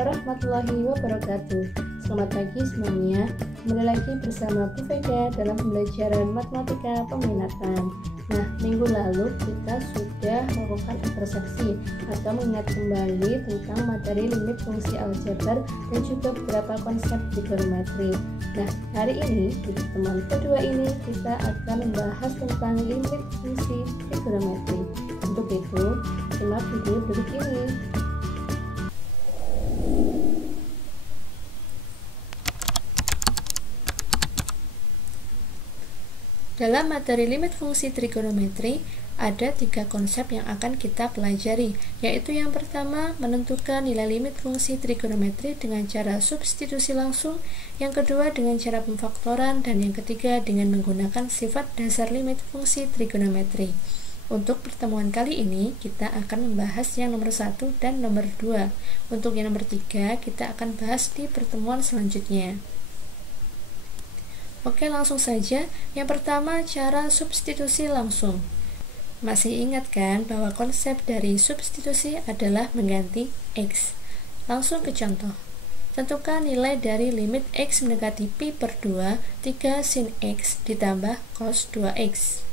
warahmatullahi wabarakatuh. Selamat pagi semuanya. Kembali lagi bersama Bu Vega dalam pembelajaran matematika peminatan. Nah, minggu lalu kita sudah melakukan intersepsi atau mengingat kembali tentang materi limit fungsi aljabar dan juga beberapa konsep trigonometri. Nah, hari ini di pertemuan kedua ini kita akan membahas tentang limit fungsi trigonometri. Untuk itu, simak video berikut ini. Dalam materi limit fungsi trigonometri, ada 3 konsep yang akan kita pelajari, yaitu yang pertama, menentukan nilai limit fungsi trigonometri dengan cara substitusi langsung, yang kedua dengan cara pemfaktoran, dan yang ketiga dengan menggunakan sifat dasar limit fungsi trigonometri. Untuk pertemuan kali ini, kita akan membahas yang nomor 1 dan nomor 2. Untuk yang nomor 3, kita akan bahas di pertemuan selanjutnya. Oke, langsung saja. Yang pertama, cara substitusi langsung. Masih ingat kan bahwa konsep dari substitusi adalah mengganti X. Langsung ke contoh. Tentukan nilai dari limit X mendekati pi per 2, 3 sin X ditambah cos 2X.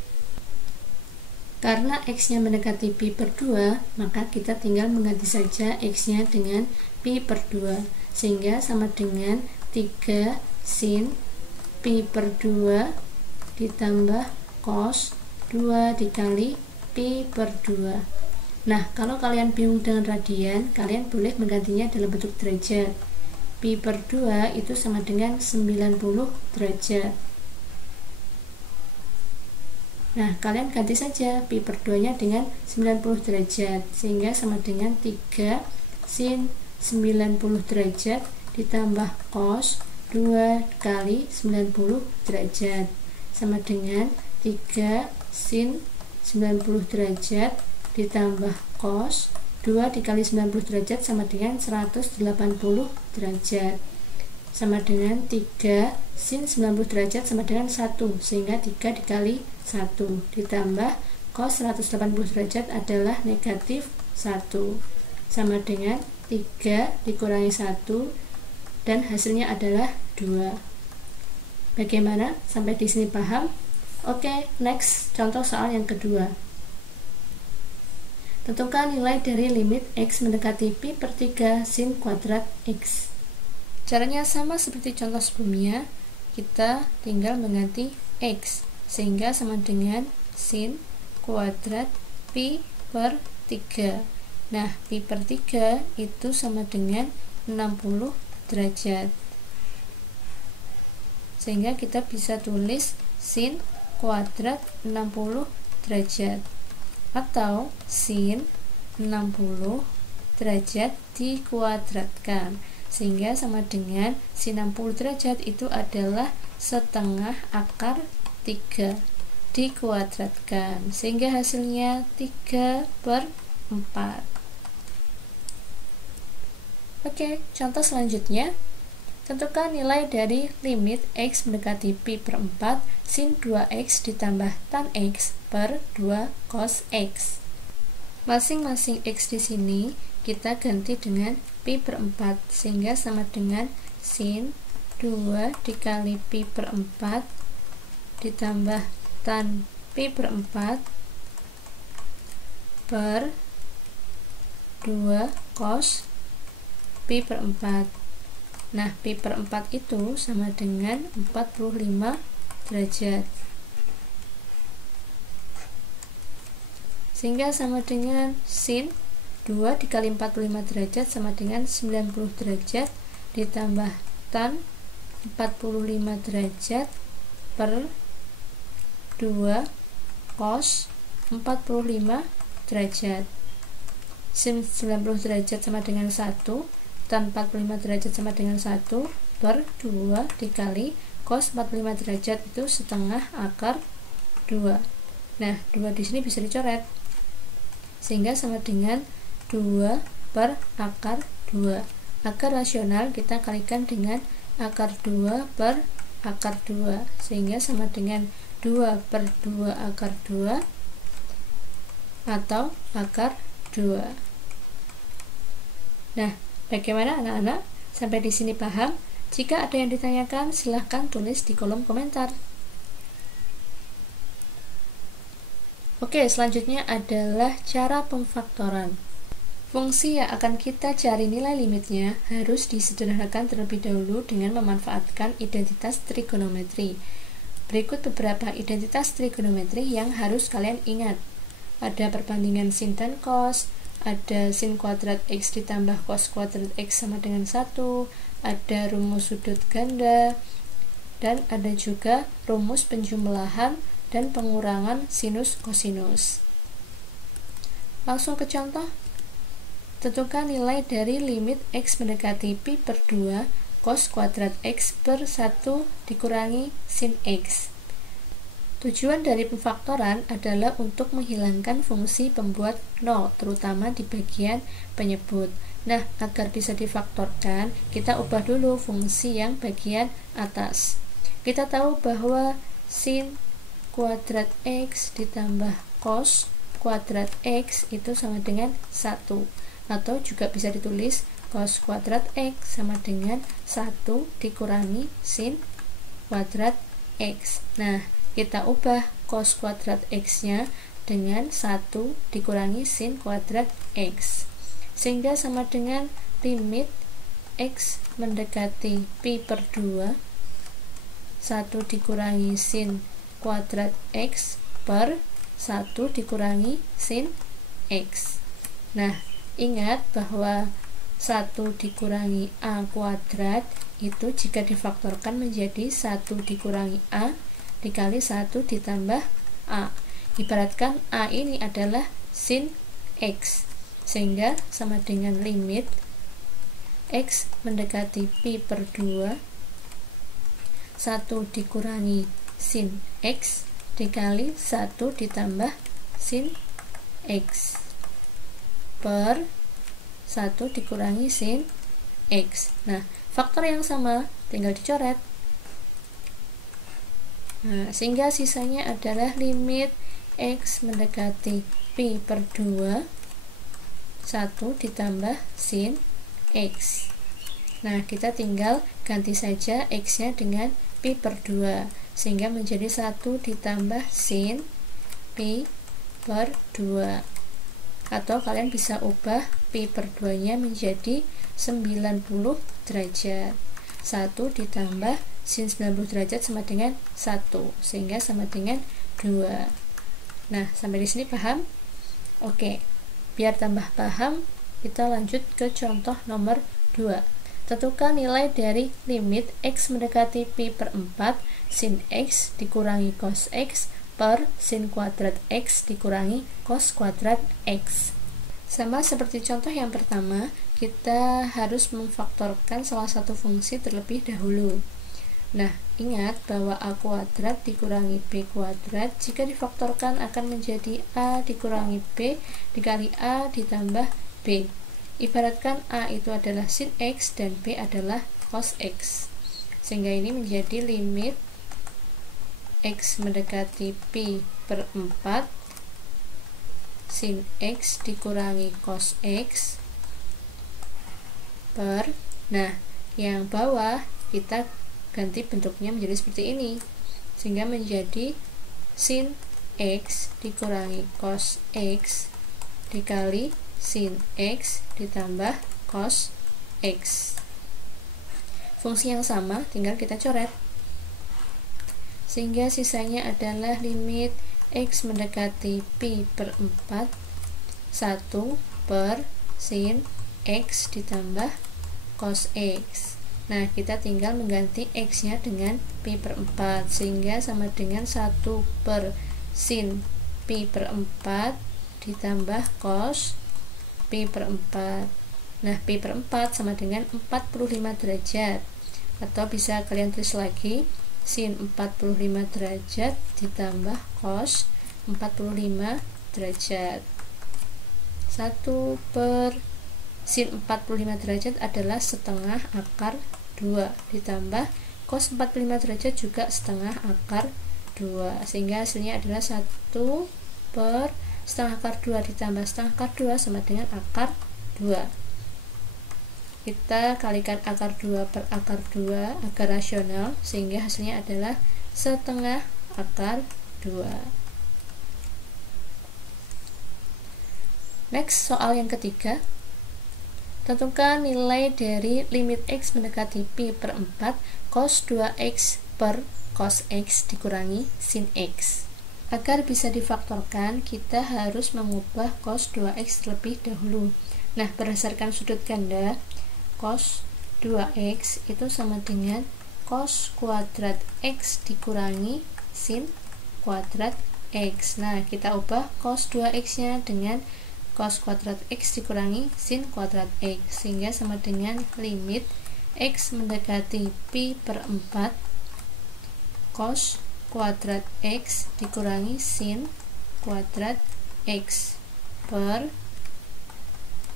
Karena X-nya mendekati pi per 2, maka kita tinggal mengganti saja X-nya dengan pi per 2, sehingga sama dengan 3 sin pi per 2 ditambah cos 2 dikali pi per 2. Nah, kalau kalian bingung dengan radian, kalian boleh menggantinya dalam bentuk derajat. Pi per 2 itu sama dengan 90 derajat. Nah, kalian ganti saja pi per 2 nya dengan 90 derajat, sehingga sama dengan 3 sin 90 derajat ditambah cos 2 kali 90 derajat sama dengan 3 sin 90 derajat ditambah cos 2 dikali 90 derajat sama dengan 180 derajat sama dengan 3 sin 90 derajat sama dengan 1, sehingga 3 dikali 1 ditambah cos 180 derajat adalah negatif 1 sama dengan 3 dikurangi 1 dan hasilnya adalah 2. Bagaimana? Sampai di sini paham? Oke, next, contoh soal yang kedua. Tentukan nilai dari limit X mendekati pi per 3 sin kuadrat X. Caranya sama seperti contoh sebelumnya, kita tinggal mengganti X, sehingga sama dengan sin kuadrat pi per 3. Nah, pi per 3 itu sama dengan 60 derajat, sehingga kita bisa tulis sin kuadrat 60 derajat atau sin 60 derajat dikuadratkan, sehingga sama dengan sin 60 derajat itu adalah setengah akar 3 dikuadratkan, sehingga hasilnya 3 per 4. Oke, contoh selanjutnya. Tentukan nilai dari limit X mendekati pi per 4 sin 2X ditambah tan X per 2 cos X. Masing-masing X di sini kita ganti dengan pi per 4, sehingga sama dengan sin 2 dikali pi per 4 ditambah tan pi per 4 per 2 cos pi per 4. Nah, pi per 4 itu sama dengan 45 derajat, sehingga sama dengan sin 2 dikali 45 derajat sama dengan 90 derajat ditambah tan 45 derajat per 2 cos 45 derajat. Sin 90 derajat sama dengan 1, tan 45 derajat sama dengan 1 per 2 dikali cos 45 derajat itu setengah akar 2. Nah, 2 di sini bisa dicoret, sehingga sama dengan 2 per akar 2. Akar rasional kita kalikan dengan akar 2 per akar 2, sehingga sama dengan 2 per 2 akar 2 atau akar 2. Nah, Bagaimana anak-anak? Sampai di sini paham? Jika ada yang ditanyakan, silahkan tulis di kolom komentar. Oke, selanjutnya adalah cara pemfaktoran. Fungsi yang akan kita cari nilai limitnya harus disederhanakan terlebih dahulu dengan memanfaatkan identitas trigonometri. Berikut beberapa identitas trigonometri yang harus kalian ingat. Ada perbandingan sin dan cos, ada sin kuadrat x ditambah cos kuadrat x sama dengan 1, ada rumus sudut ganda, dan ada juga rumus penjumlahan dan pengurangan sinus kosinus. Langsung ke contoh. Tentukan nilai dari limit x mendekati pi per 2 cos kuadrat x per 1 dikurangi sin x. Tujuan dari pemfaktoran adalah untuk menghilangkan fungsi pembuat 0, terutama di bagian penyebut. Nah, agar bisa difaktorkan, kita ubah dulu fungsi yang bagian atas. Kita tahu bahwa sin kuadrat x ditambah cos kuadrat x itu sama dengan 1. Atau juga bisa ditulis cos kuadrat x sama dengan 1 dikurangi sin kuadrat x. Nah, kita ubah cos kuadrat x-nya dengan 1 dikurangi sin kuadrat x. Sehingga sama dengan limit x mendekati pi per 2 1 dikurangi sin kuadrat x per 1 dikurangi sin x. Nah, ingat bahwa 1 dikurangi a kuadrat itu jika difaktorkan menjadi 1 dikurangi a dikali 1 ditambah a. Ibaratkan a ini adalah sin x, sehingga sama dengan limit x mendekati pi per 2 1 dikurangi sin x dikali 1 ditambah sin x per 1 dikurangi sin x. Nah, faktor yang sama tinggal dicoret. Nah, sehingga sisanya adalah limit x mendekati pi per 2 1 ditambah sin x. Nah, kita tinggal ganti saja x-nya dengan pi per 2 sehingga menjadi 1 ditambah sin pi per 2. Atau kalian bisa ubah pi per 2 nya menjadi 90 derajat. 1 ditambah sin 90 derajat sama dengan 1, sehingga sama dengan 2. Nah, sampai di sini paham? Oke, biar tambah paham, kita lanjut ke contoh nomor 2. Tentukan nilai dari limit x mendekati pi per 4 sin x dikurangi cos x per sin kuadrat x dikurangi cos kuadrat x. Sama seperti contoh yang pertama, kita harus memfaktorkan salah satu fungsi terlebih dahulu. Nah, ingat bahwa a kuadrat dikurangi b kuadrat jika difaktorkan akan menjadi a dikurangi b dikali a ditambah b. Ibaratkan a itu adalah sin x dan b adalah cos x. Sehingga ini menjadi limit x mendekati pi per 4 sin x dikurangi cos x per, nah, yang bawah kita ganti bentuknya menjadi seperti ini, sehingga menjadi sin x dikurangi cos x dikali sin x ditambah cos x. Fungsi yang sama tinggal kita coret, sehingga sisanya adalah limit x mendekati pi per 4 1 per sin x ditambah cos x. Nah, kita tinggal mengganti x nya dengan pi per 4 sehingga sama dengan 1 per sin pi per 4 ditambah cos pi per 4. Nah, pi per 4 sama dengan 45 derajat, atau bisa kalian tulis lagi sin 45 derajat ditambah cos 45 derajat. 1 per sin 45 derajat adalah setengah akar 2 ditambah cos 45 derajat juga setengah akar 2, sehingga hasilnya adalah 1 per setengah akar 2 ditambah setengah akar 2 sama dengan akar 2. kita kalikan akar 2 per akar 2 agar rasional, sehingga hasilnya adalah setengah akar 2. Next, soal yang ketiga. Tentukan nilai dari limit X mendekati Pi per 4 cos 2X per cos X dikurangi sin X. Agar bisa difaktorkan, kita harus mengubah cos 2X terlebih dahulu. Nah, berdasarkan sudut ganda, cos 2X itu sama dengan cos kuadrat X dikurangi sin kuadrat X. Nah, kita ubah cos 2X-nya dengan cos kuadrat X dikurangi sin kuadrat X, sehingga sama dengan limit X mendekati Pi per 4 cos kuadrat X dikurangi sin kuadrat X per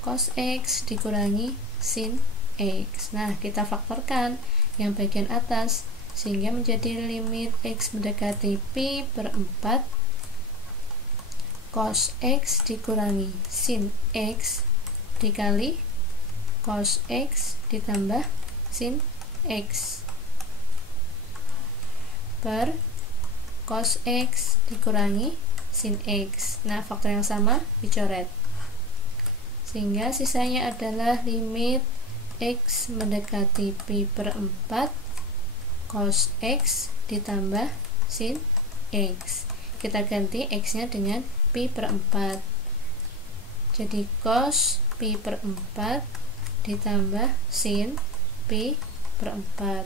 cos X dikurangi sin X. Nah, kita faktorkan yang bagian atas, sehingga menjadi limit X mendekati Pi per 4 cos X dikurangi sin X dikali cos X ditambah sin X per cos X dikurangi sin X. Nah, faktor yang sama dicoret, sehingga sisanya adalah limit X mendekati Pi per 4 cos X ditambah sin X. Kita ganti X-nya dengan Pi per 4, jadi cos Pi per 4 ditambah sin Pi per 4.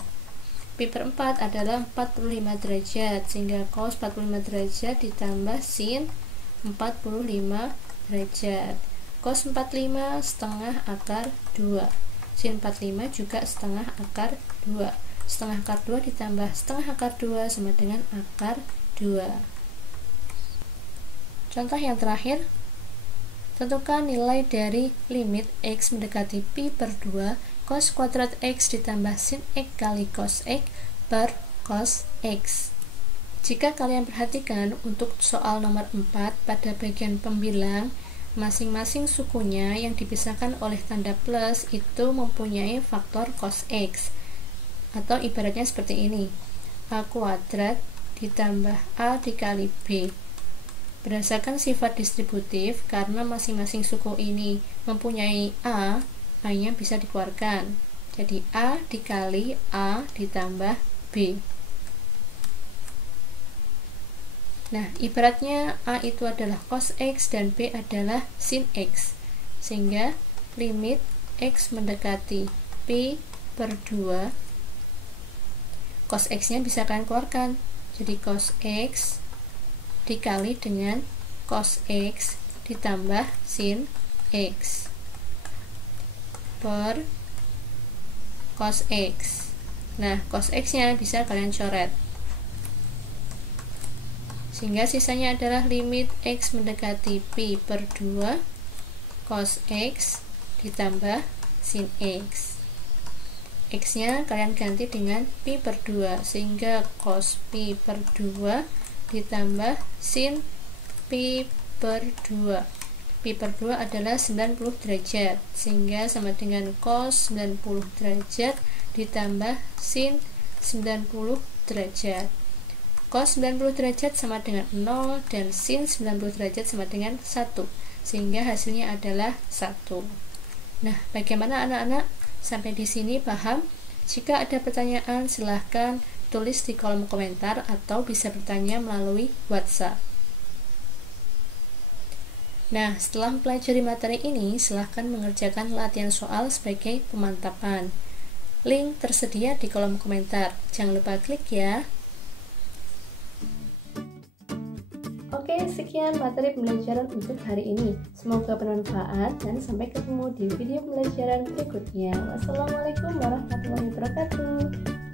Pi per 4 adalah 45 derajat, sehingga cos 45 derajat ditambah sin 45 derajat. Cos 45 setengah akar 2, sin 45 juga setengah akar 2. Setengah akar 2 ditambah setengah akar 2 sama dengan akar 2. Contoh yang terakhir, tentukan nilai dari limit X mendekati Pi per 2 cos kuadrat X ditambah sin X kali cos X per cos X. Jika kalian perhatikan untuk soal nomor 4, pada bagian pembilang, masing-masing sukunya yang dipisahkan oleh tanda plus itu mempunyai faktor cos X, atau ibaratnya seperti ini, A kuadrat ditambah A dikali B. Berdasarkan sifat distributif, karena masing-masing suku ini mempunyai A-nya bisa dikeluarkan. Jadi A dikali A ditambah B. Nah, ibaratnya A itu adalah cos X dan B adalah sin X, sehingga limit X mendekati Pi per 2, cos X-nya bisa kalian keluarkan. Jadi cos X dikali dengan cos X ditambah sin X per cos X. Nah, cos X-nya bisa kalian coret, sehingga sisanya adalah limit X mendekati Pi per 2 cos X ditambah sin X. X-nya kalian ganti dengan Pi per 2, sehingga cos Pi per 2 ditambah sin Pi per 2. Pi per 2 adalah 90 derajat, sehingga sama dengan cos 90 derajat ditambah sin 90 derajat. Cos 90 derajat sama dengan 0 dan sin 90 derajat sama dengan 1, sehingga hasilnya adalah 1. Nah, bagaimana anak-anak? Sampai di sini paham? Jika ada pertanyaan, silahkan tulis di kolom komentar atau bisa bertanya melalui WhatsApp. Nah, setelah mempelajari materi ini, silahkan mengerjakan latihan soal sebagai pemantapan. Link tersedia di kolom komentar. Jangan lupa klik ya. Oke, sekian materi pembelajaran untuk hari ini. Semoga bermanfaat dan sampai ketemu di video pembelajaran berikutnya. Wassalamualaikum warahmatullahi wabarakatuh.